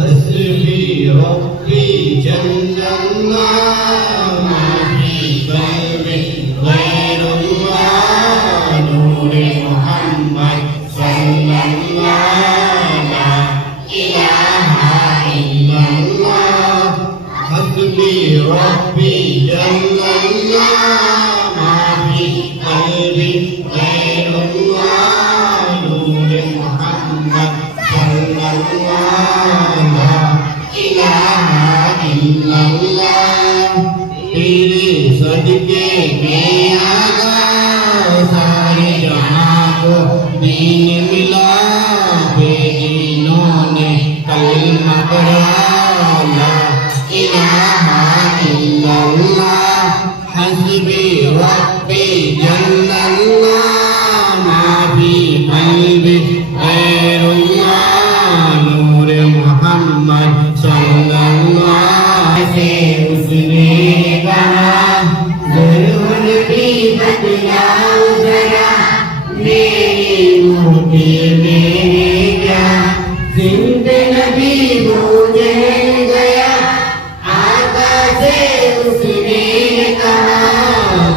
हस्बी रब्बी जल्लल्लाह मा फी क़ल्बी गैरुल्लाह नूरे मोहम्मद सल्लल्लाह ला इलाहा इल्लल्लाह हस्बी रब्बी जल्लल्लाह मा फी क़ल्बी गैरुल्लाह नूरे मोहम्मद सल्लल्लाह ला इलाहा इल्लल्लाह तेरे सदके में आगा सारे जहां को दीन मिला बेदीनों ने कलमा पढ़ा ला इलाहा इल्लल्लाह हस्बी रब्बी जल्लल्लाह मा फी क़ल्बी गैरुल्लाह नूरे मोहम्मद सल्लल्लाहु से उसने कहा ज़रूर भी बतलाओ जरा मेरी मुट्ठी में क्या जिंद नबी भूल गया आका से उसने कहा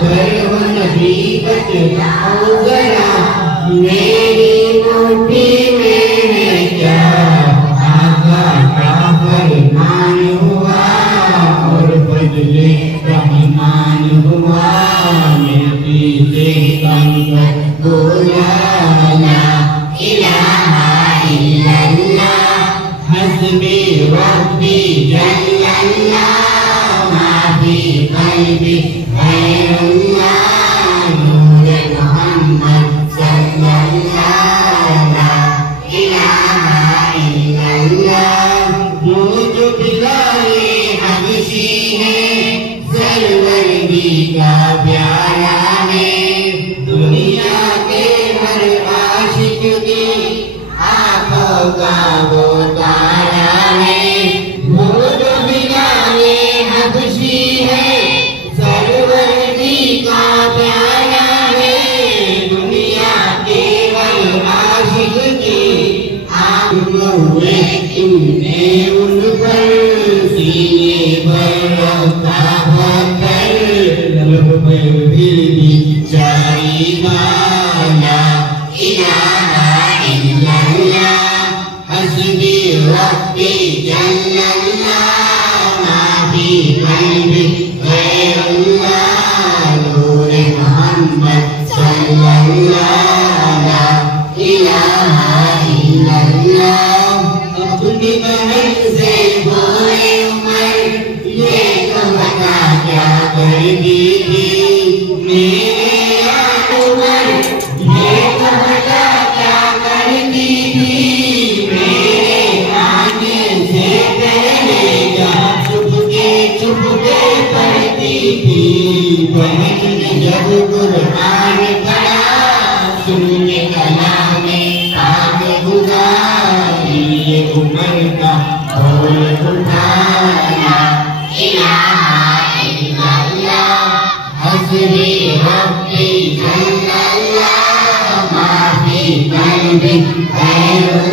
ज़रूर भी बतलाओ जरा मेरी मुट्ठी में क्या आका का फरमान हुआ और बदले रहमान हुआ मेरी से बोला ला इलाहा इल्लल्लाह हस्बी रब्बी जल्लल्लाह मा फी क़ल्बी गैरुल्लाह नूरे मोहम्मद सल्लल्लाहु ला इलाहा इल्लल्लाह मुझे बिलाए हबशी है सरवरदी का प्यारा है दुनिया के हर आशिक की आंखों का वो तारा है मुझे बिलाए हबशी है सरवरदी का प्यारा है दुनिया के हर आशिक की आंखों हुए तुमने उन पर सीने पर रखा पत्थर लब पर फिर भी जारी माना इलाहा इल्लल्लाह हस्बी रब्बी जल्लल्लाह मा फी क़ल्बी गैरुल्लाह नूरे मोहम्मद सल्लल्लाहु ला इलाहा इल्लल्लाह अपनी बहन से बोले उमर ये तो बता क्या कर दी थी मेरे उमर ये तो बता क्या कर दी थी मेरे आने से पहले क्या चुपके पढ़ती थी बहन ने जब कुरान पढ़ा सुनने कलामे आग बुझा ये उमर का बोल उठाया इलाहा इल्लल्लाह हस्बी रब्बी जल्लल्लाह मा फी क़ल्बी गैरुल्लाह